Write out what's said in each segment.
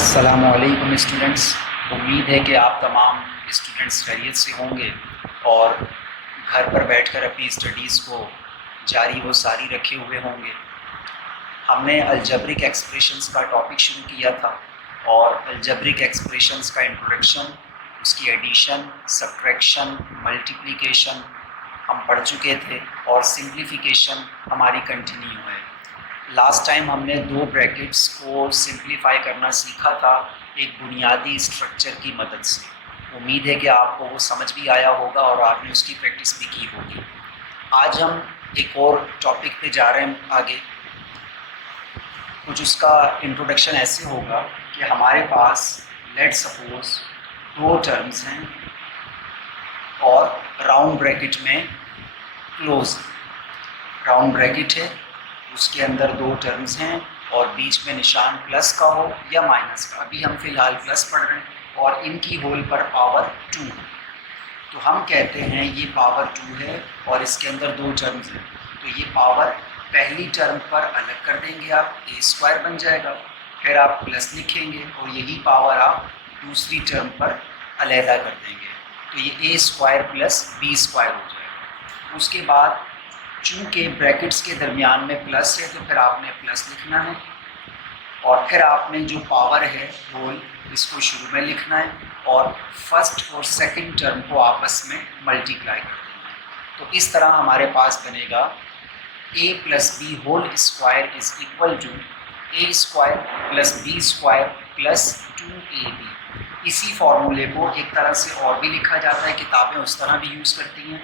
अस्सलामुअलैकुम स्टूडेंट्स। उम्मीद है कि आप तमाम स्टूडेंट्स खैरियत से होंगे और घर पर बैठकर अपनी स्टडीज़ को जारी व सारी रखे हुए होंगे। हमने अलजेब्रिक एक्सप्रेशंस का टॉपिक शुरू किया था और अलजेब्रिक एक्सप्रेशंस का इंट्रोडक्शन, उसकी एडिशन, सब्ट्रैक्शन, मल्टीप्लिकेशन हम पढ़ चुके थे और सिंप्लीफिकेशन हमारी कंटिन्यू है। लास्ट टाइम हमने दो ब्रैकेट्स को सिंप्लीफाई करना सीखा था एक बुनियादी स्ट्रक्चर की मदद से। उम्मीद है कि आपको वो समझ भी आया होगा और आपने उसकी प्रैक्टिस भी की होगी। आज हम एक और टॉपिक पे जा रहे हैं आगे। कुछ उसका इंट्रोडक्शन ऐसे होगा कि हमारे पास लेट सपोज दो टर्म्स हैं और राउंड ब्रैकेट में क्लोज राउंड ब्रैकेट है, उसके अंदर दो टर्म्स हैं और बीच में निशान प्लस का हो या माइनस का। अभी हम फिलहाल प्लस पढ़ रहे हैं और इनकी होल पर पावर 2 है, तो हम कहते हैं ये पावर 2 है और इसके अंदर दो टर्म्स हैं, तो ये पावर पहली टर्म पर अलग कर देंगे आप, ए स्क्वायर बन जाएगा। फिर आप प्लस लिखेंगे और यही पावर आप दूसरी टर्म पर अलहदा कर देंगे, तो ये ए स्क्वायर प्लस बी स्क्वायर हो जाएगा। उसके बाद चूँकि ब्रैकेट्स के दरमियान में प्लस है तो फिर आपने प्लस लिखना है और फिर आपने जो पावर है होल इसको शुरू में लिखना है और फर्स्ट और सेकंड टर्म को आपस में मल्टीप्लाई कर देना है। तो इस तरह हमारे पास बनेगा a plus b whole square is equal to a square plus B square plus 2ab। इसी फॉर्मूले को एक तरह से और भी लिखा जाता है, किताबें उस तरह भी यूज़ करती हैं।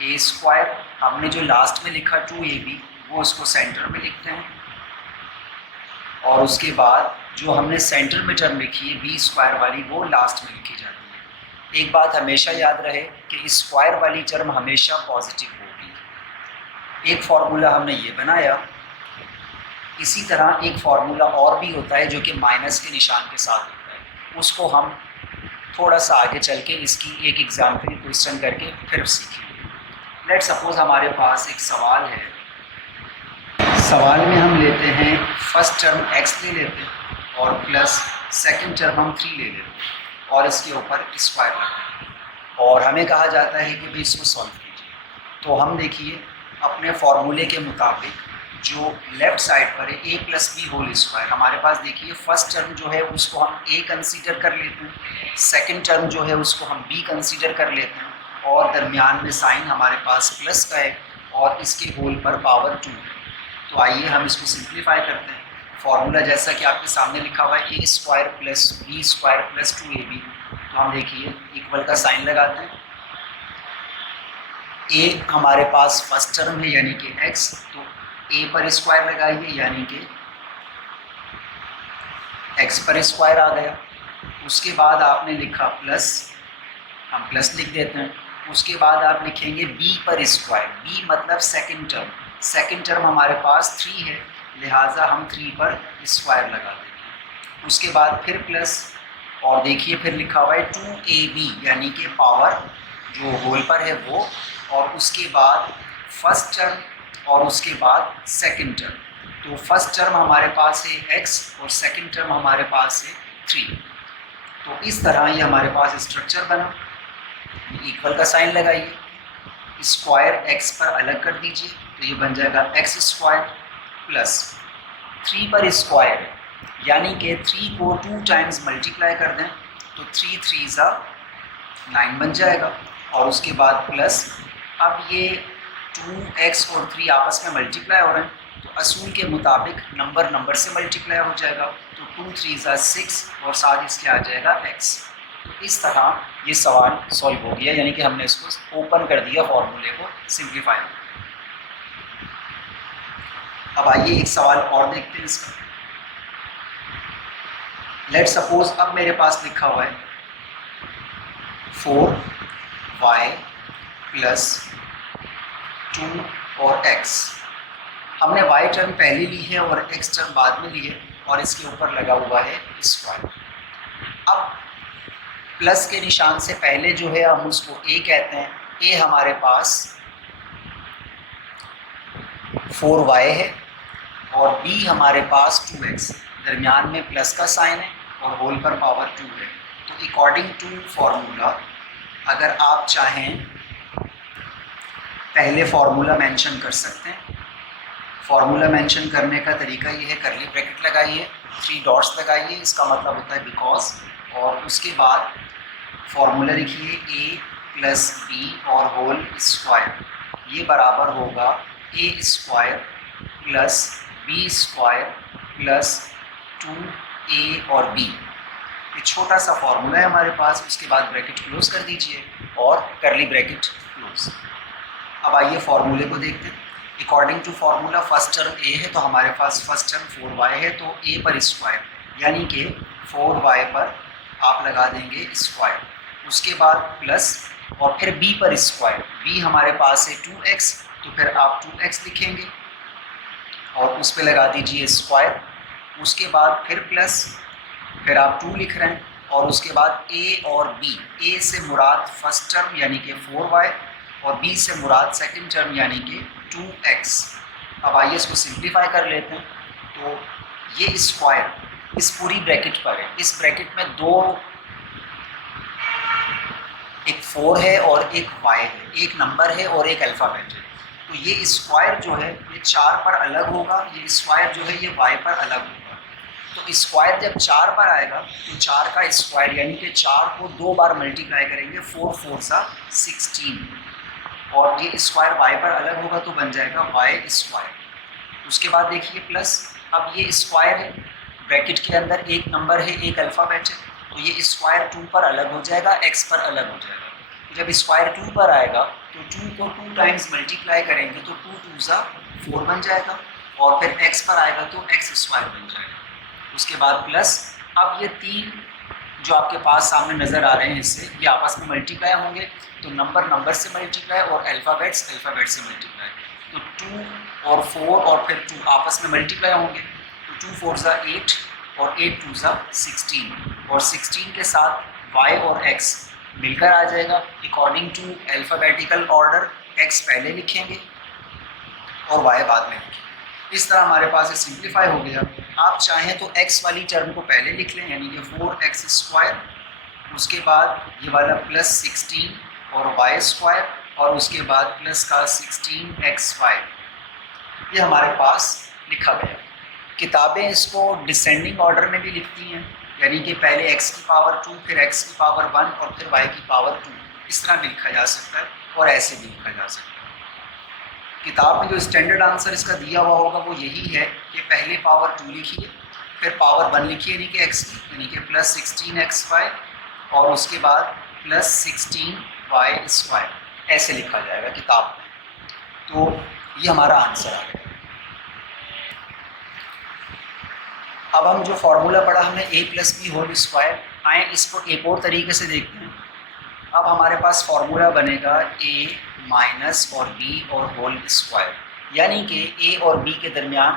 ए स्क्वायर हमने जो लास्ट में लिखा 2ab वो उसको सेंटर में लिखते हैं और उसके बाद जो हमने सेंटर में टर्म लिखी है बी स्क्वायर वाली वो लास्ट में लिखी जाती है। एक बात हमेशा याद रहे कि स्क्वायर वाली टर्म हमेशा पॉजिटिव होगी। एक फार्मूला हमने ये बनाया। इसी तरह एक फार्मूला और भी होता है जो कि माइनस के निशान के साथ होता है, उसको हम थोड़ा सा आगे चल के इसकी एक एग्जाम्पल क्वेश्चन करके फिर सीखेंगे। लेट सपोज हमारे पास एक सवाल है। सवाल में हम लेते हैं फर्स्ट टर्म x ले लेते हैं और प्लस सेकंड टर्म हम 3 ले लेते हैं और इसके ऊपर स्क्वायर लगाते हैं और हमें कहा जाता है कि भाई इसको सॉल्व कीजिए। तो हम देखिए अपने फॉर्मूले के मुताबिक जो लेफ़्ट साइड पर है a plus b whole square, हमारे पास देखिए फर्स्ट टर्म जो है उसको हम a कंसीडर कर लेते हैं, सेकंड टर्म जो है उसको हम b कंसीडर कर लेते हैं और दरमियान में साइन हमारे पास प्लस का है और इसके होल पर पावर 2 है। तो आइए हम इसको सिंप्लीफाई करते हैं। फॉर्मूला जैसा कि आपके सामने लिखा हुआ है A square plus B square plus 2ab, तो हम देखिए इक्वल का साइन लगाते हैं। ए हमारे पास फर्स्ट टर्म है यानी कि x, तो ए पर स्क्वायर लगाइए यानी कि x पर स्क्वायर आ गया। उसके बाद आपने लिखा प्लस, हम प्लस लिख देते हैं। उसके बाद आप लिखेंगे b पर स्क्वायर, b मतलब सेकंड टर्म हमारे पास 3 है, लिहाजा हम 3 पर स्क्वायर लगा देंगे। उसके बाद फिर प्लस और देखिए फिर लिखा हुआ है 2ab यानी कि पावर जो होल पर है वो, और उसके बाद फर्स्ट टर्म और उसके बाद सेकंड टर्म। तो फर्स्ट टर्म हमारे पास है x और सेकंड टर्म हमारे पास है 3। तो इस तरह ये हमारे पास स्ट्रक्चर बना। इक्वल का साइन लगाइए, स्क्वायर x पर अलग कर दीजिए तो ये बन जाएगा x स्क्वायर प्लस 3 पर स्क्वायर यानी कि 3 को 2 टाइम्स मल्टीप्लाई कर दें तो 3 3 9 बन जाएगा और उसके बाद प्लस, अब ये 2x और 3 आपस में मल्टीप्लाई हो रहे हैं तो असूल के मुताबिक नंबर से मल्टीप्लाई हो जाएगा, तो 2 3 6 और साथ इसके आ जाएगा x। तो इस तरह ये सवाल सॉल्व हो गया, यानी कि हमने इसको ओपन कर दिया फॉर्मूले को सिंप्लीफाई। अब आइए एक सवाल और देखते हैं इसका। लेट सपोज अब मेरे पास लिखा हुआ है 4y प्लस 2 और x। हमने y टर्म पहले ली है और x टर्म बाद में ली है और इसके ऊपर लगा हुआ है स्क्वायर। अब प्लस के निशान से पहले जो है हम उसको a कहते हैं। a हमारे पास 4y है और b हमारे पास 2x, दरमियान में प्लस का साइन है और होल पर पावर 2 है। तो अकॉर्डिंग टू फॉर्मूला अगर आप चाहें पहले फॉर्मूला मेंशन कर सकते हैं। फॉर्मूला मेंशन करने का तरीका ये है, करली ब्रैकेट लगाइए, 3 डॉट्स लगाइए, इसका मतलब होता है बिकॉज, और उसके बाद फॉर्मूला लिखिए a प्लस बी और होल स्क्वायर, ये बराबर होगा a square plus B square plus 2a और b। ये छोटा सा फॉर्मूला है हमारे पास। उसके बाद ब्रैकेट क्लोज कर दीजिए और करली ब्रैकेट क्लोज। अब आइए फॉर्मूले को देखते हैं। According to formula first term a है, तो हमारे पास फर्स्ट टर्म 4y है, तो a पर स्क्वायर यानी कि 4y पर आप लगा देंगे स्क्वायर, उसके बाद प्लस और फिर b पर स्क्वायर, b हमारे पास है 2x, तो फिर आप 2x लिखेंगे और उस पर लगा दीजिए स्क्वायर, उसके बाद फिर प्लस, फिर आप 2 लिख रहे हैं और उसके बाद a और b, a से मुराद फर्स्ट टर्म यानी कि 4y और b से मुराद सेकंड टर्म यानी कि 2x। अब आइए इसको सिंप्लीफाई कर लेते हैं। तो ये स्क्वायर इस पूरी ब्रैकेट पर है, इस ब्रैकेट में दो, एक 4 है और एक y है, एक नंबर है और एक अल्फ़ाबेट है। तो ये स्क्वायर जो है ये 4 पर अलग होगा, ये स्क्वायर जो है ये y पर अलग होगा। तो स्क्वायर जब 4 पर आएगा तो 4 का स्क्वायर यानी कि 4 को 2 बार मल्टीप्लाई करेंगे, 4 4 सा 16, और ये स्क्वायर y पर अलग होगा तो बन जाएगा y स्क्वायर। उसके बाद देखिए प्लस, अब ये स्क्वायर है, ब्रैकेट के अंदर एक नंबर है एक अल्फ़ाबेट है, तो ये स्क्वायर 2 पर अलग हो जाएगा, x पर अलग हो जाएगा। जब स्क्वायर 2 पर आएगा तो 2 को 2 टाइम्स मल्टीप्लाई करेंगे तो 2 2 सा 4 बन जाएगा, और फिर x पर आएगा तो x स्क्वायर बन जाएगा। उसके बाद प्लस, अब ये 3 जो आपके पास सामने नज़र आ रहे हैं इससे ये आपस में मल्टीप्लाई होंगे, तो नंबर से मल्टीप्लाई और अल्फ़ाबेट से मल्टीप्लाई, तो 2 और 4 और फिर 2 आपस में मल्टीप्लाई होंगे, तो 2 4 सा 8 और 8 2 सा 16, और 16 के साथ y और x मिलकर आ जाएगा। According to alphabetical order x पहले लिखेंगे और y बाद में लिखेंगे। इस तरह हमारे पास ये सिंप्लीफाई हो गया। आप चाहें तो x वाली टर्म को पहले लिख लें यानी कि 4x स्क्वायर, उसके बाद ये वाला प्लस 16 और y स्क्वायर, और उसके बाद प्लस का 16xy, ये हमारे पास लिखा गया। किताबें इसको डिसेंडिंग ऑर्डर में भी लिखती हैं, यानी कि पहले x की पावर 2 फिर x की पावर 1 और फिर y की पावर 2, इस तरह भी लिखा जा सकता है और ऐसे भी लिखा जा सकता है। किताब में जो स्टैंडर्ड आंसर इसका दिया हुआ होगा वो यही है कि पहले पावर 2 लिखिए, फिर पावर 1 लिखिए यानी कि x की, यानी कि प्लस 16xy, और उसके बाद प्लस 16y स्क्वायर, ऐसे लिखा जाएगा किताब में। तो ये हमारा आंसर आ गया। अब हम जो फॉर्मूला पढ़ा हमने a plus b whole square, आए इसको एक और तरीके से देखते हैं। अब हमारे पास फॉर्मूला बनेगा a माइनस और b और होल स्क्वायर, यानी कि a और b के दरमियान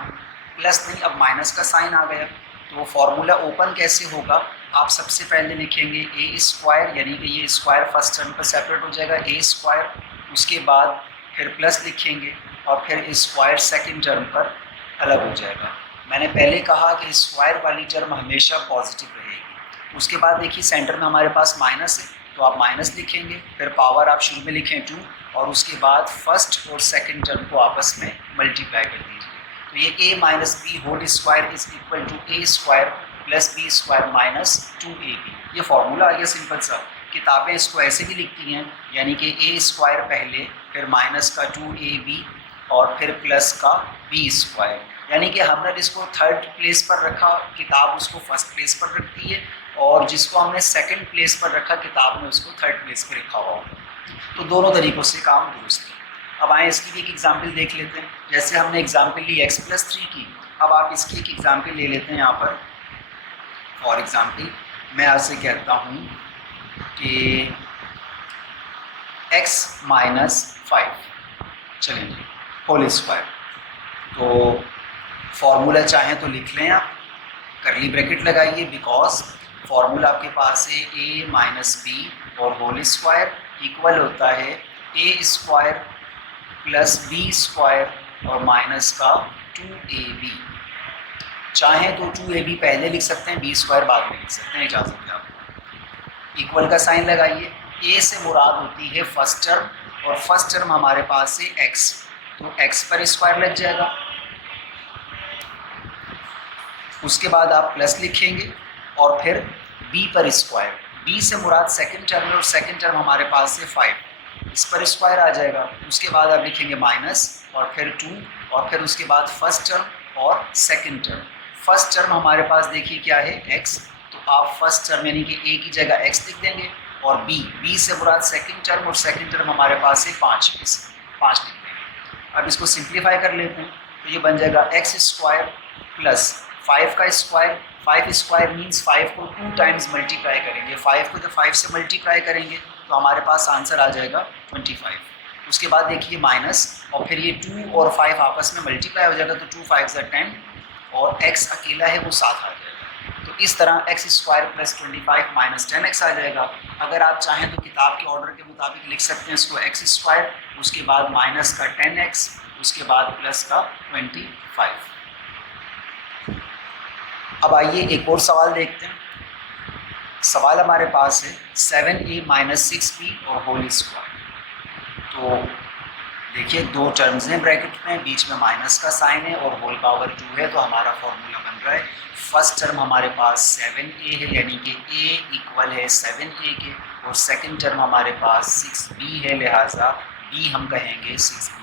प्लस नहीं अब माइनस का साइन आ गया। तो फॉर्मूला ओपन कैसे होगा, आप सबसे पहले लिखेंगे a स्क्वायर, यानी कि ये स्क्वायर फर्स्ट टर्म पर सेपरेट हो जाएगा a स्क्वायर, उसके बाद फिर प्लस लिखेंगे और फिर स्क्वायर सेकंड टर्म पर अलग हो जाएगा। मैंने पहले कहा कि स्क्वायर वाली टर्म हमेशा पॉजिटिव रहेगी। उसके बाद देखिए सेंटर में हमारे पास माइनस है, तो आप माइनस लिखेंगे, फिर पावर आप शुरू में लिखें 2, और उसके बाद फर्स्ट और सेकंड टर्म को आपस में मल्टीप्लाई कर दीजिए। तो ये a minus b whole square is equal to a square plus B square minus 2ab। ये फॉर्मूला आ गया सिंपल सा। किताबें इसको ऐसे भी लिखती हैं, यानी कि a स्क्वायर पहले, फिर माइनस का 2ab और फिर प्लस का b स्क्वायर, यानी कि हमने जिसको थर्ड प्लेस पर रखा किताब उसको फर्स्ट प्लेस पर रखती है, और जिसको हमने सेकंड प्लेस पर रखा किताब ने उसको थर्ड प्लेस पर रखा हुआ। तो दोनों तरीक़ों से काम दुरुस्त है। अब आए इसकी भी एक एग्जांपल देख लेते हैं। जैसे हमने एग्जांपल ली x प्लस 3 की, अब आप इसकी एक एग्जांपल ले लेते हैं यहाँ पर। फॉर एग्जांपल मैं आपसे कहता हूँ कि x माइनस 5 चलेंगे होल स्क्वायर। तो फॉर्मूला चाहें तो लिख लें आप, करली ब्रैकेट लगाइए, बिकॉज फॉर्मूला आपके पास है a माइनस बी और होल स्क्वायर इक्वल होता है a square plus B square और माइनस का 2ab। चाहे तो 2ab पहले लिख सकते हैं, b स्क्वायर बाद में लिख सकते हैं, इजाज़त है आपको। इक्वल का साइन लगाइए, a से मुराद होती है फर्स्ट टर्म, और फर्स्ट टर्म हमारे पास है x, तो x पर स्क्वायर लग जाएगा। उसके बाद आप प्लस लिखेंगे और फिर b पर स्क्वायर, b से मुराद सेकंड टर्म है और सेकंड टर्म हमारे पास है 5, इस पर स्क्वायर आ जाएगा। उसके बाद आप लिखेंगे माइनस और फिर 2 और फिर उसके बाद फर्स्ट टर्म और सेकंड टर्म। फर्स्ट टर्म हमारे पास देखिए क्या है x, तो आप फर्स्ट टर्म यानी कि a की जगह x लिख देंगे और b से मुराद सेकंड टर्म और सेकंड टर्म हमारे पास है 5 लिख देंगे। अब इसको सिंप्लीफाई कर लेते हैं, तो ये बन जाएगा x स्क्वायर प्लस 5 का स्क्वायर। 5 स्क्वायर मीन्स 5 को 2 टाइम्स मल्टीप्लाई करेंगे, 5 को जब 5 से मल्टीप्लाई करेंगे तो हमारे पास आंसर आ जाएगा 25। उसके बाद देखिए माइनस और फिर ये 2 और 5 आपस में मल्टीप्लाई हो जाएगा, तो 2 5 10 और x अकेला है वो 7 आ जाएगा। तो इस तरह x square plus 25 minus 10x आ जाएगा। अगर आप चाहें तो किताब के ऑर्डर के मुताबिक लिख सकते हैं इसको x स्क्वायर, उसके बाद माइनस का 10x, उसके बाद प्लस का 25। अब आइए एक और सवाल देखते हैं। सवाल हमारे पास है 7a माइनस 6b और होल स्क्वायर। तो देखिए दो टर्म्स हैं ब्रैकेट में, बीच में माइनस का साइन है और होल पावर 2 है, तो हमारा फॉर्मूला बन रहा है। फर्स्ट टर्म हमारे पास 7a है यानी कि a इक्वल है 7a के, और सेकंड टर्म हमारे पास 6b है, लिहाजा b हम कहेंगे 6b।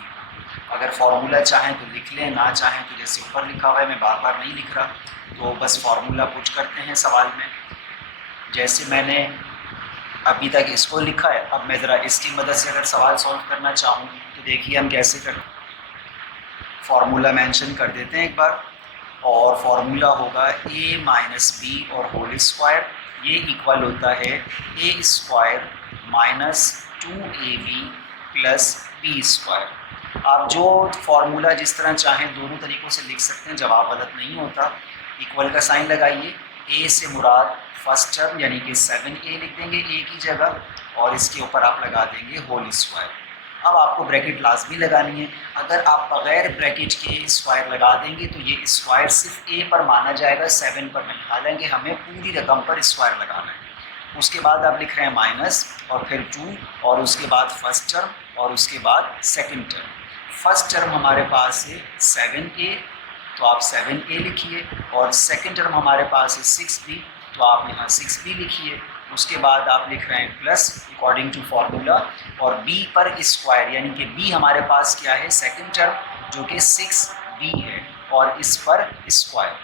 अगर फॉर्मूला चाहें तो लिख लें, ना चाहें तो जैसे ऊपर लिखा हुआ है, मैं बार बार नहीं लिख रहा, तो बस फॉर्मूला पुट करते हैं सवाल में। जैसे मैंने अभी तक इसको लिखा है, अब मैं ज़रा इसकी मदद से अगर सवाल सॉल्व करना चाहूँ तो देखिए हम कैसे करें। फॉर्मूला मेंशन कर देते हैं एक बार, और फॉर्मूला होगा a माइनस बी और होल स्क्वायर, ये इक्वल होता है a square minus 2ab plus b square. आप जो फॉर्मूला जिस तरह चाहें दोनों तरीक़ों से लिख सकते हैं, जवाब गलत नहीं होता। इक्वल का साइन लगाइए, a से मुराद फर्स्ट टर्म यानी कि 7a लिख देंगे a की जगह, और इसके ऊपर आप लगा देंगे होल स्क्वायर। अब आपको ब्रैकेट लाजमी लगानी है, अगर आप बगैर ब्रैकेट के स्क्वायर लगा देंगे तो ये स्क्वायर सिर्फ a पर माना जाएगा, 7 पर नहीं। हालांकि हमें पूरी रकम पर स्क्वायर लगाना है। उसके बाद आप लिख रहे हैं माइनस और फिर 2 और उसके बाद फर्स्ट टर्म और उसके बाद सेकंड टर्म। फर्स्ट टर्म हमारे पास है 7a, तो आप 7a लिखिए, और सेकंड टर्म हमारे पास है 6b, तो आप यहाँ 6b लिखिए। उसके बाद आप लिख रहे हैं प्लस अकॉर्डिंग टू फॉर्मूला, और b पर स्क्वायर यानी कि b हमारे पास क्या है, सेकंड टर्म जो कि 6b है, और इस पर स्क्वायर,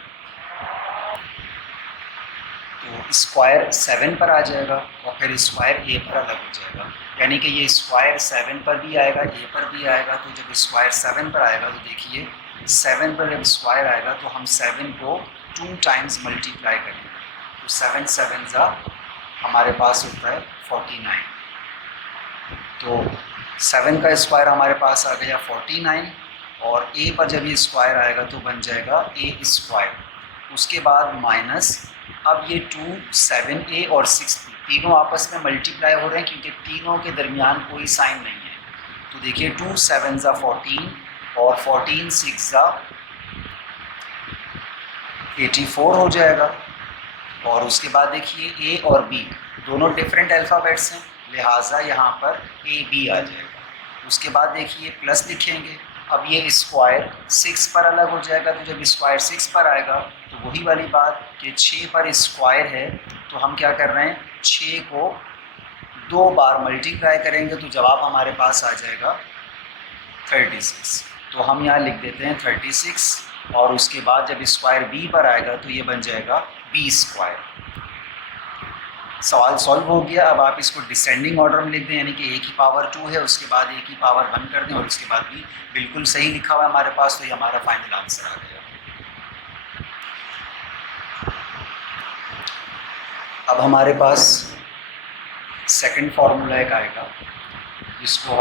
तो स्क्वायर 7 पर आ जाएगा और फिर स्क्वायर a पर अलग हो जाएगा। यानी कि ये स्क्वायर 7 पर भी आएगा, a पर भी आएगा। तो जब स्क्वायर 7 पर आएगा तो देखिए 7 पर जब स्क्वायर आएगा तो हम 7 को 2 टाइम्स मल्टीप्लाई करेंगे, तो 7 7 जा हमारे पास होता है 49। तो 7 का स्क्वायर हमारे पास आ गया 49, और a पर जब ये स्क्वायर आएगा तो बन जाएगा a स्क्वायर। उसके बाद माइनस, अब ये 2 7a और 6b तीनों आपस में मल्टीप्लाई हो रहे हैं क्योंकि तीनों के दरमियान कोई साइन नहीं है। तो देखिए 2 7 जा 14 और 14 6 जा 84 हो जाएगा। और उसके बाद देखिए a और b दोनों डिफरेंट अल्फ़ाबेट्स हैं, लिहाजा यहाँ पर a b आ जाएगा। उसके बाद देखिए प्लस लिखेंगे, अब ये स्क्वायर 6 पर अलग हो जाएगा, तो जब स्क्वायर 6 पर आएगा तो वही वाली बात कि 6 पर स्क्वायर है, तो हम क्या कर रहे हैं 6 को 2 बार मल्टीप्लाई करेंगे, तो जवाब हमारे पास आ जाएगा 36। तो हम यहाँ लिख देते हैं 36, और उसके बाद जब स्क्वायर b पर आएगा तो ये बन जाएगा b स्क्वायर। सवाल सॉल्व हो गया। अब आप इसको डिसेंडिंग ऑर्डर में लिख दें, यानी कि a की पावर 2 है, उसके बाद a की पावर 1 कर दें, और उसके बाद b बिल्कुल सही लिखा हुआ है हमारे पास, तो ये हमारा फाइनल आंसर आ गया। अब हमारे पास सेकंड फार्मूला एक आएगा, जिसको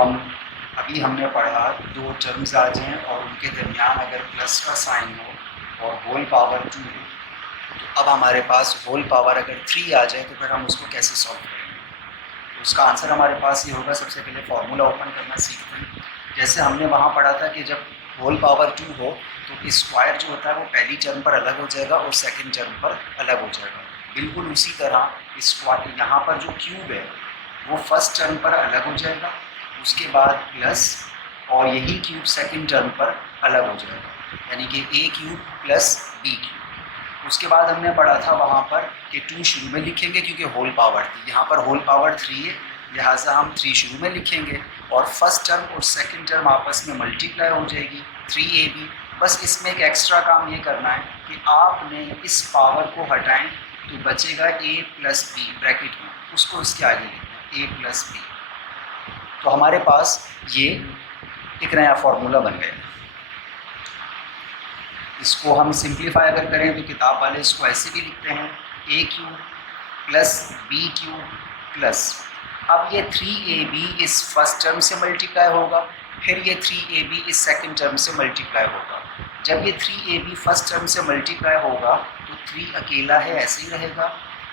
अभी हमने पढ़ा, 2 टर्म्स आ जाएं और उनके दरमियान अगर प्लस का साइन हो और होल पावर 2 हो, तो अब हमारे पास होल पावर अगर 3 आ जाए तो फिर हम उसको कैसे सॉल्व करेंगे। तो उसका आंसर हमारे पास ये होगा। सबसे पहले फार्मूला ओपन करना सीखते हैं। जैसे हमने वहाँ पढ़ा था कि जब होल पावर 2 हो तो स्क्वायर जो होता है वो पहली टर्म पर अलग हो जाएगा और सेकंड टर्म पर अलग हो जाएगा। बिल्कुल उसी तरह स्क्वायर यहाँ पर जो क्यूब है वो फर्स्ट टर्म पर अलग हो जाएगा, उसके बाद प्लस, और यही क्यूब सेकंड टर्म पर अलग हो जाएगा, यानी कि ए क्यूब प्लस बी क्यूब। उसके बाद हमने पढ़ा था वहाँ पर कि 2 शुरू में लिखेंगे क्योंकि होल पावर थी, यहाँ पर होल पावर 3 है लिहाजा हम 3 शुरू में लिखेंगे और फर्स्ट टर्म और सेकंड टर्म आपस में मल्टीप्लाई हो जाएगी 3ab। बस इसमें एक एक्स्ट्रा काम ये करना है कि आपने इस पावर को हटाएं तो बचेगा a प्लस बी ब्रैकेट में, उसको इसके आगे लिखना है a प्लस बी। तो हमारे पास ये एक नया फॉर्मूला बन गया। इसको हम सिंप्लीफाई अगर करें तो किताब वाले इसको ऐसे भी लिखते हैं a cube plus b cube plus, अब ये 3ab इस फर्स्ट टर्म से मल्टीप्लाई होगा, फिर ये 3ab इस सेकंड टर्म से मल्टीप्लाई होगा। जब ये 3ab फर्स्ट टर्म से मल्टीप्लाई होगा तो 3 अकेला है ऐसे ही रहेगा,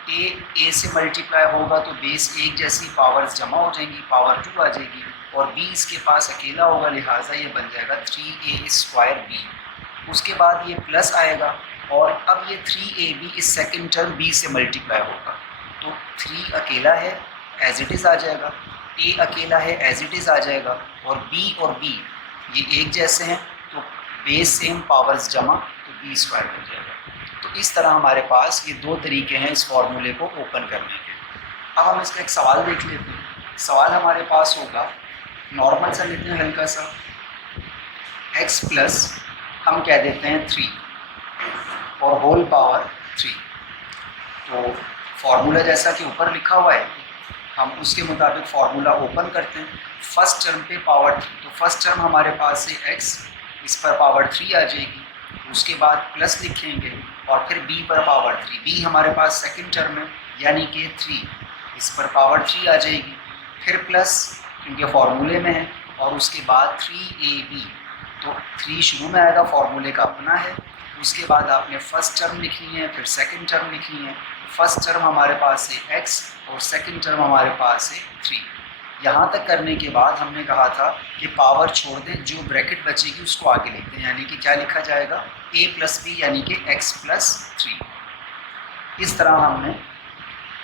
a से मल्टीप्लाई होगा तो बेस एक जैसी पावर्स जमा हो जाएंगी, पावर 2 आ जाएगी, और b इसके पास अकेला होगा लिहाजा ये बन जाएगा 3a स्क्वायर b। उसके बाद ये प्लस आएगा और अब ये 3ab इस सेकंड टर्म b से मल्टीप्लाई होगा तो 3 अकेला है एज इट इज़ आ जाएगा, a अकेला है एज इट इज़ आ जाएगा, और b ये एक जैसे हैं तो बेस सेम पावर्स जमा तो b स्क्वायर हो जाएगा। तो इस तरह हमारे पास ये 2 तरीके हैं इस फॉर्मूले को ओपन करने के। अब हम इसका एक सवाल देख लेते हैं। सवाल हमारे पास होगा, नॉर्मल सा लेते हैं हल्का सा, x प्लस हम कह देते हैं 3 और होल पावर 3। तो फॉर्मूला जैसा कि ऊपर लिखा हुआ है हम उसके मुताबिक फार्मूला ओपन करते हैं। फर्स्ट टर्म पे पावर 3, तो फर्स्ट टर्म हमारे पास है x, इस पर पावर 3 आ जाएगी, उसके बाद प्लस लिखेंगे और फिर b पर पावर 3, b हमारे पास सेकंड टर्म है यानी कि 3, इस पर पावर 3 आ जाएगी, फिर प्लस क्योंकि फार्मूले में है, और उसके बाद 3ab, तो 3 शुरू में आएगा, फार्मूले का अपना है। उसके बाद आपने फर्स्ट टर्म लिखनी है, फिर सेकंड टर्म लिखनी है। फर्स्ट टर्म हमारे पास है x और सेकंड टर्म हमारे पास है 3। यहाँ तक करने के बाद हमने कहा था कि पावर छोड़ दें, जो ब्रैकेट बचेगी उसको आगे लिखते हैं, यानी कि क्या लिखा जाएगा a प्लस बी यानी कि x प्लस 3। इस तरह हमने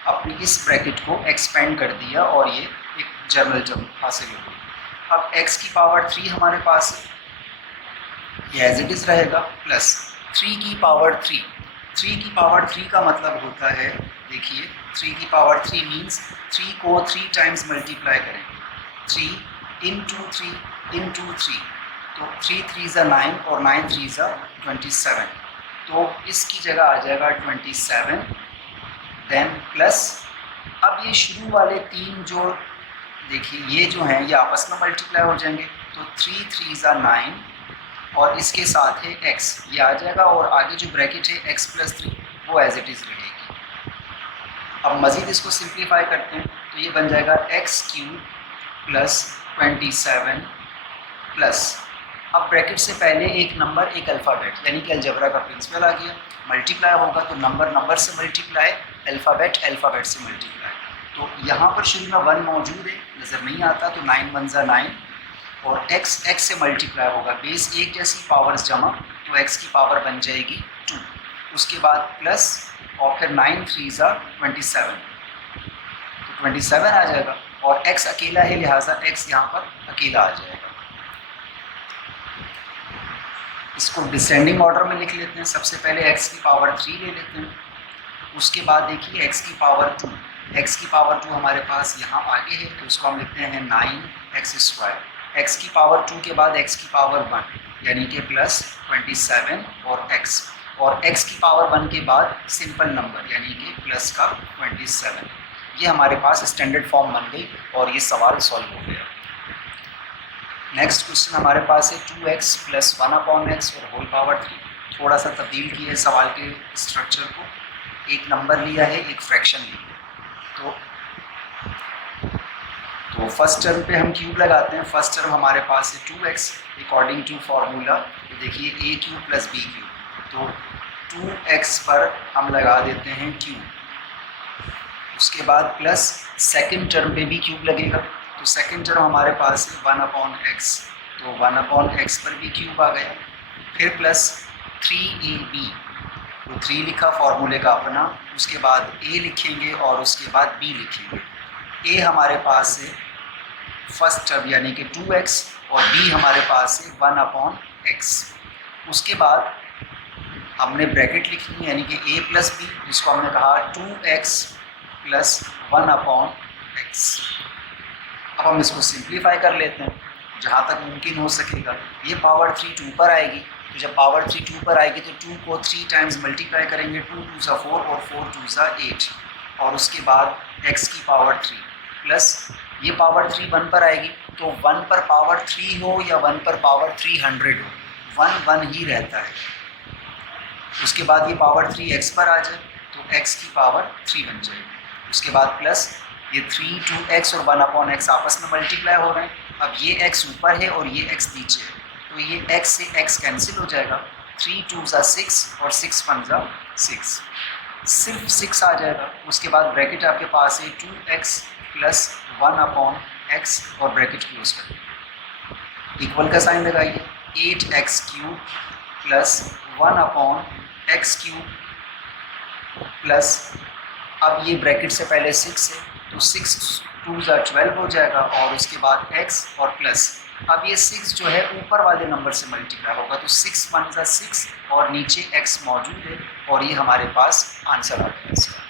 अपनी इस ब्रैकेट को एक्सपेंड कर दिया और ये एक जनरल टर्म हासिल हो गई। अब x की पावर 3 हमारे पास है, ये एज इट इज़ रहेगा, प्लस 3 की पावर 3। 3 की पावर 3 का मतलब होता है, देखिए 3 की पावर 3 मीन्स 3 को 3 टाइम्स मल्टीप्लाई करेंगे, 3 इंटू 3 इंटू 3, तो 3 3 ज़ा 9 और 9 3 ज़ा 27, तो इसकी जगह आ जाएगा 27। देन प्लस, अब ये शुरू वाले 3 जो देखिए ये जो हैं ये आपस में मल्टीप्लाई हो जाएंगे, तो 3 3 ज़ा 9 और इसके साथ है x, ये आ जाएगा, और आगे जो ब्रैकेट है x प्लस 3 वो एज इट इज़ रहेगी। अब मज़ीद इसको सिंप्लीफाई करते हैं तो ये बन जाएगा x क्यूब प्लस 27 प्लस, अब ब्रैकेट से पहले एक नंबर एक अल्फ़ाबेट, यानी कि अलजेब्रा का प्रिंसिपल आ गया, मल्टीप्लाई होगा तो नंबर नंबर से मल्टीप्लाई, अल्फ़ाबेट अल्फ़ाबेट से मल्टीप्लाई। तो यहाँ पर शुरू में 1 मौजूद है, नज़र नहीं आता, तो 9 1 ज़ा 9 और x से मल्टीप्लाई होगा, बेस एक जैसी पावर्स जमा, तो x की पावर बन जाएगी 2, उसके बाद प्लस और फिर 9 3 ज़ा 27, तो 27 आ जाएगा, और x अकेला है लिहाजा x यहाँ पर अकेला आ जाएगा। इसको डिसेंडिंग ऑर्डर में लिख लेते हैं। सबसे पहले x की पावर 3 ले लेते हैं, उसके बाद देखिए x की पावर 2, x की पावर 2 हमारे पास यहाँ आगे है तो उसको हम लिखते हैं 9x स्क्वायर, x की पावर 2 के बाद x की पावर 1 यानी कि प्लस 27 और x, और x की पावर 1 के बाद सिंपल नंबर यानी कि प्लस का 27। ये हमारे पास स्टैंडर्ड फॉर्म बन गई और ये सवाल सॉल्व हो गया। नेक्स्ट क्वेश्चन हमारे पास है 2x प्लस 1/x और होल पावर 3। थोड़ा सा तब्दील किया है सवाल के स्ट्रक्चर को, एक नंबर लिया है एक फ्रैक्शन लिया है। तो फर्स्ट टर्म पे हम क्यूब लगाते हैं। फर्स्ट टर्म हमारे पास है 2x अकॉर्डिंग टू फार्मूला, तो देखिए a cube plus b cube, तो 2x पर हम लगा देते हैं क्यूब, उसके बाद प्लस सेकंड टर्म पे भी क्यूब लगेगा, तो सेकंड टर्म हमारे पास है 1/x तो 1/x पर भी क्यूब आ गया। फिर प्लस 3ab, तो 3 लिखा फॉर्मूले का अपना, उसके बाद a लिखेंगे और उसके बाद b लिखेंगे। a हमारे पास है फर्स्ट टर्म यानी कि 2x और b हमारे पास है 1/x। उसके बाद हमने ब्रैकेट लिखनी है यानी कि a प्लस बी, जिसको हमने कहा 2x प्लस 1/x। अब हम इसको सिंप्लीफाई कर लेते हैं जहाँ तक मुमकिन हो सकेगा। ये पावर 3 2 पर आएगी, तो जब पावर 3 2 पर आएगी तो 2 को 3 टाइम्स मल्टीप्लाई करेंगे, 2 2 ज़ा 4 और 4 2 ज़ा 8, और उसके बाद x की पावर 3 प्लस ये पावर 3 1 पर आएगी, तो 1 पर पावर 3 हो या 1 पर पावर 300 हो, 1 1 ही रहता है। उसके बाद ये पावर 3 x पर आ जाए तो x की पावर 3 बन जाएगी। उसके बाद प्लस ये 3 2x और 1/x आपस में मल्टीप्लाई हो रहे हैं। अब ये x ऊपर है और ये x नीचे है, तो ये x से x कैंसिल हो जाएगा, 3 2 ज़ा 6 और 6 1 ज़ा 6, सिर्फ 6 आ जाएगा। उसके बाद ब्रैकेट आपके पास है 2x प्लस 1/x और ब्रैकेट क्लोज कर इक्वल का साइन लगाइए, 8x cube plus 1/x cube plus, अब ये ब्रैकेट से पहले 6 है तो 6 2 ज़ा 12 हो जाएगा, और उसके बाद x और प्लस, अब ये 6 जो है ऊपर वाले नंबर से मल्टीप्लाई होगा, तो 6 1 ज़ा 6 और नीचे x मौजूद है, और ये हमारे पास आंसर आ गया इसका।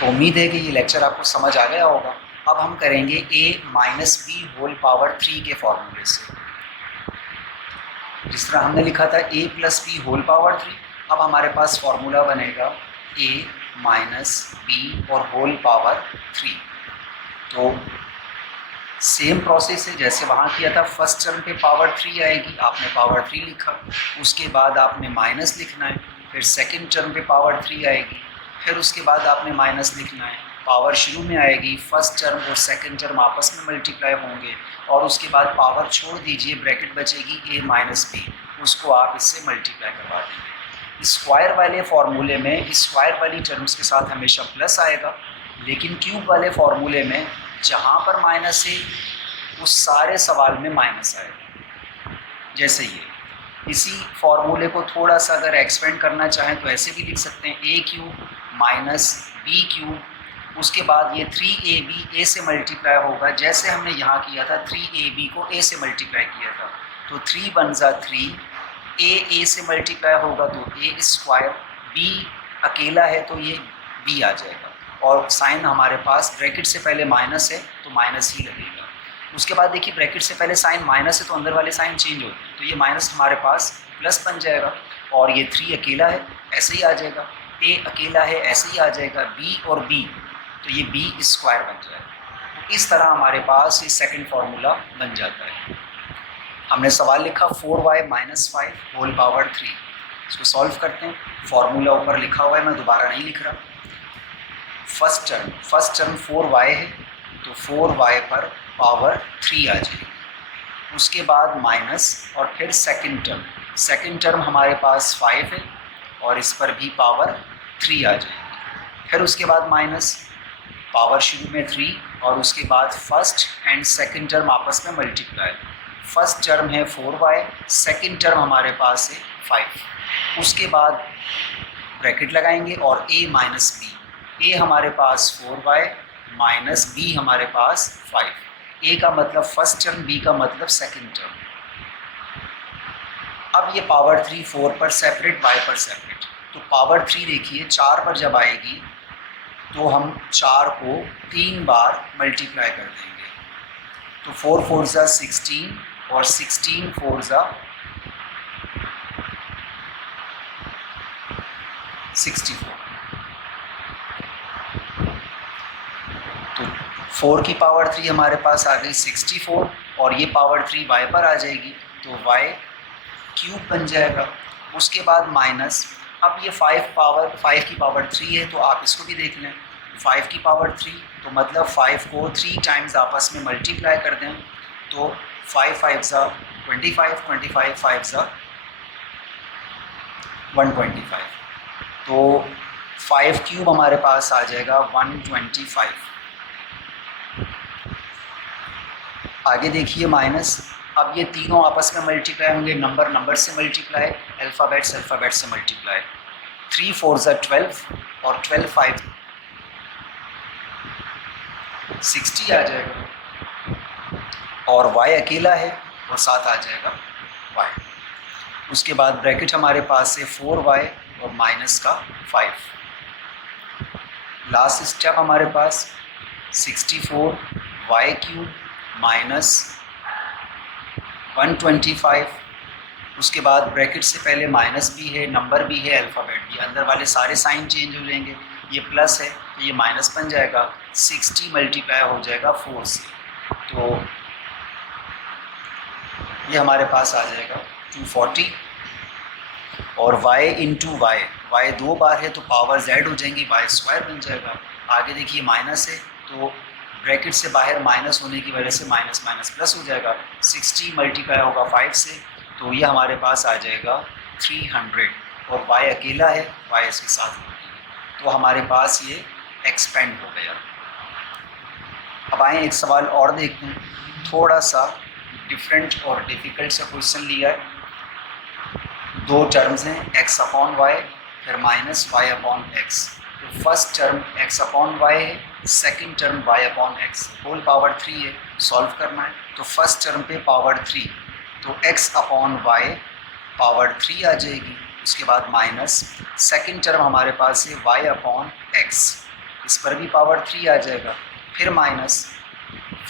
तो उम्मीद है कि ये लेक्चर आपको समझ आ गया होगा। अब हम करेंगे a minus b whole power 3 के फॉर्मूले से। जिस तरह हमने लिखा था a plus b whole power 3, अब हमारे पास फॉर्मूला बनेगा a माइनस बी और होल पावर 3। तो सेम प्रोसेस है जैसे वहाँ किया था, फर्स्ट टर्म पे पावर 3 आएगी, आपने पावर 3 लिखा, उसके बाद आपने माइनस लिखना है, फिर सेकंड टर्म पे पावर 3 आएगी, फिर उसके बाद आपने माइनस लिखना है, पावर शुरू में आएगी, फर्स्ट टर्म और सेकंड टर्म आपस में मल्टीप्लाई होंगे, और उसके बाद पावर छोड़ दीजिए, ब्रैकेट बचेगी a माइनस बी, उसको आप इससे मल्टीप्लाई करवा देंगे। स्क्वायर वाले फॉर्मूले में स्क्वायर वाली टर्म्स के साथ हमेशा प्लस आएगा, लेकिन क्यूब वाले फॉर्मूले में जहाँ पर माइनस है उस सारे सवाल में माइनस आएगा। जैसे ये इसी फॉर्मूले को थोड़ा सा अगर एक्सपेंड करना चाहें तो ऐसे भी लिख सकते हैं, a cube minus b cube, उसके बाद ये 3ab a से मल्टीप्लाई होगा, जैसे हमने यहाँ किया था 3ab को a से मल्टीप्लाई किया था, तो 3 1 ज़ा 3, a से मल्टीप्लाई होगा तो a स्क्वायर, b अकेला है तो ये b आ जाएगा, और साइन हमारे पास ब्रैकेट से पहले माइनस है तो माइनस ही लगेगा। उसके बाद देखिए ब्रैकेट से पहले साइन माइनस है तो अंदर वाले साइन चेंज हो, तो ये माइनस हमारे पास प्लस बन जाएगा, और ये 3 अकेला है ऐसे ही आ जाएगा, a अकेला है ऐसे ही आ जाएगा, b और b, तो ये b स्क्वायर बन जाएगा। तो इस तरह हमारे पास ये सेकंड फार्मूला बन जाता है। हमने सवाल लिखा 4y माइनस 5 होल पावर 3, इसको सॉल्व करते हैं। फार्मूला ऊपर लिखा हुआ है, मैं दोबारा नहीं लिख रहा। फर्स्ट टर्म 4y है तो 4y पर पावर 3 आ जाएगी, उसके बाद माइनस, और फिर सेकंड टर्म हमारे पास 5 है और इस पर भी पावर 3 आ जाएगी, फिर उसके बाद माइनस, पावर शुरू में 3, और उसके बाद फर्स्ट एंड सेकंड टर्म आपस में मल्टीप्लाई। फर्स्ट टर्म है 4y, सेकंड टर्म हमारे पास है 5, उसके बाद ब्रैकेट लगाएंगे और a माइनस बी, a हमारे पास 4y माइनस b हमारे पास 5, a का मतलब फर्स्ट टर्म, b का मतलब सेकंड टर्म। अब ये पावर 3 4 पर सेपरेट, y पर सेपरेट, तो पावर 3 देखिए 4 पर जब आएगी तो हम 4 को 3 बार मल्टीप्लाई कर देंगे, तो 4 4 ज़ा 16 और 16 4 ज़ा 64, तो 4 की पावर 3 हमारे पास आ गई 64, और ये पावर 3 y पर आ जाएगी तो y क्यूब बन जाएगा। उसके बाद माइनस, अब ये 5 की पावर 3 है तो आप इसको भी देख लें, 5 की पावर 3 तो मतलब 5 को 3 टाइम्स आपस में मल्टीप्लाई कर दें, तो 5 5 ज़ा 25, 25 5 ज़ा 125, तो 5 क्यूब हमारे पास आ जाएगा 125। आगे देखिए माइनस, अब ये तीनों आपस में मल्टीप्लाई होंगे, नंबर नंबर से मल्टीप्लाई, अल्फ़ाबेट्स अल्फ़ाबेट से मल्टीप्लाई। 3 4 ज़ा 12 और 12 5 60 आ जाएगा, और y अकेला है और साथ आ जाएगा y। उसके बाद ब्रैकेट हमारे पास है 4y और माइनस का 5। लास्ट स्टेप हमारे पास 64y³ माइनस 125। उसके बाद ब्रैकेट से पहले माइनस भी है, नंबर भी है, अल्फ़ाबेट भी, अंदर वाले सारे साइन चेंज हो जाएंगे। ये प्लस है तो ये माइनस बन जाएगा, 60 मल्टीप्लाई हो जाएगा 4 से, तो ये हमारे पास आ जाएगा 240। और y इंटू वाई, वाई 2 बार है तो पावर z हो जाएंगी, y² बन जाएगा। आगे देखिए माइनस है तो ब्रैकेट से बाहर माइनस होने की वजह से माइनस माइनस प्लस हो जाएगा, 60 मल्टीप्लाई होगा 5 से, तो ये हमारे पास आ जाएगा 300। और y अकेला है, y इसके साथ होगी, तो हमारे पास ये एक्सपेंड हो गया। अब आए एक सवाल और देखते हैं, थोड़ा सा डिफरेंट और डिफ़िकल्ट सा क्वेश्चन लिया है। दो टर्म्स हैं x अपॉन वाई फिर माइनस y अपॉन एक्स। तो first term x upon Y है, second term y upon X, whole power 3 है, सॉल्व करना है। तो फर्स्ट टर्म पे पावर 3, तो x अपॉन वाई पावर 3 आ जाएगी। उसके बाद माइनस सेकेंड टर्म हमारे पास है y अपॉन एक्स, इस पर भी पावर 3 आ जाएगा। फिर माइनस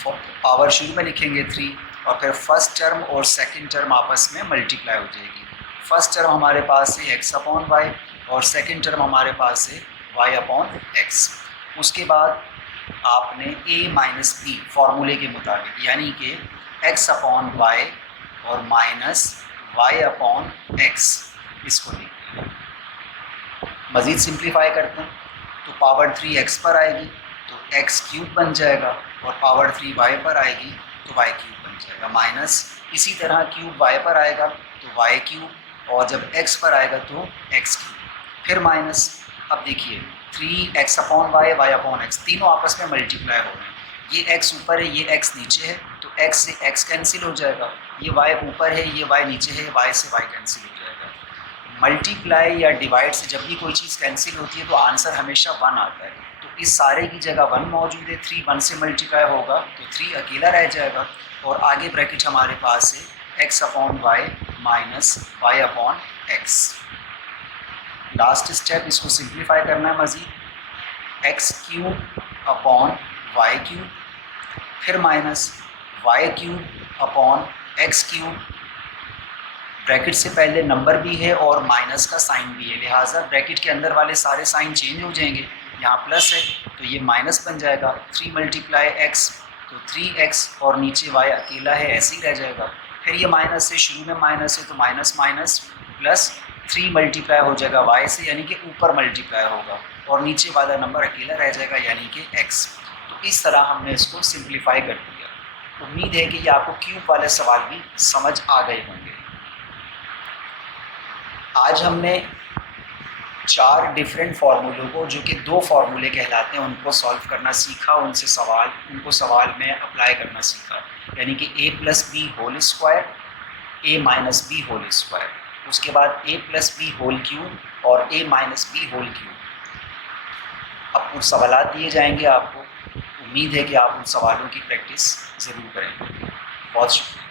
पावर शुरू में लिखेंगे 3, और फिर फर्स्ट टर्म और सेकेंड टर्म आपस में मल्टीप्लाई हो जाएगी। फर्स्ट टर्म हमारे पास है x अपॉन वाई और सेकेंड टर्म हमारे पास है y अपॉन एक्स। उसके बाद आपने a माइनस बी फॉर्मूले के मुताबिक, यानी कि x अपॉन वाई और माइनस y अपॉन एक्स, इसको लिखते हैं। मज़ीद सिंप्लीफाई करते हैं तो पावर 3 x पर आएगी तो x³ बन जाएगा, और पावर 3 y पर आएगी तो y³ बन जाएगा, माइनस इसी तरह क्यूब y पर आएगा तो y³, और जब x पर आएगा तो x³, फिर माइनस। अब देखिए 3x upon y, y upon x, तीनों आपस में मल्टीप्लाई हो रहे हैं। ये x ऊपर है, ये x नीचे है, तो x से x कैंसिल हो जाएगा। ये y ऊपर है, ये y नीचे है, y से y कैंसिल हो जाएगा। मल्टीप्लाई या डिवाइड से जब भी कोई चीज़ कैंसिल होती है तो आंसर हमेशा 1 आता है। तो इस सारे की जगह 1 मौजूद है, 3 1 से मल्टीप्लाई होगा तो 3 अकेला रह जाएगा, और आगे ब्रैकेट हमारे पास है x upon y minus y upon x. Last step, इसको सिंप्लीफाई करना है मज़ीद, x³ अपॉन y³, फिर minus y³ upon x³। Bracket से पहले नंबर भी है और माइनस का साइन भी है, लिहाजा ब्रैकेट के अंदर वाले सारे साइन चेंज हो जाएंगे। यहाँ प्लस है तो ये माइनस बन जाएगा, 3 मल्टीप्लाई x तो 3x, और नीचे y अकेला है, ऐसे ही रह जाएगा। फिर ये माइनस है, शुरू में माइनस है तो माइनस माइनस प्लस 3 मल्टीप्लाई हो जाएगा y से, यानी कि ऊपर मल्टीप्लाई होगा, और नीचे वाला नंबर अकेला रह जाएगा यानी कि x। तो इस तरह हमने इसको सिंप्लीफाई कर दिया। उम्मीद है कि ये आपको क्यूब वाले सवाल भी समझ आ गए होंगे। आज हमने 4 डिफरेंट फार्मूलों को, जो कि 2 फार्मूले कहलाते हैं, उनको सॉल्व करना सीखा, उनको सवाल में अप्लाई करना सीखा, यानी कि a plus b whole square, a minus b whole square, उसके बाद a plus b whole cube और a minus b whole cube. अब कुछ सवाल दिए जाएंगे आपको, उम्मीद है कि आप उन सवालों की प्रैक्टिस ज़रूर करेंगे। बहुत शुक्रिया।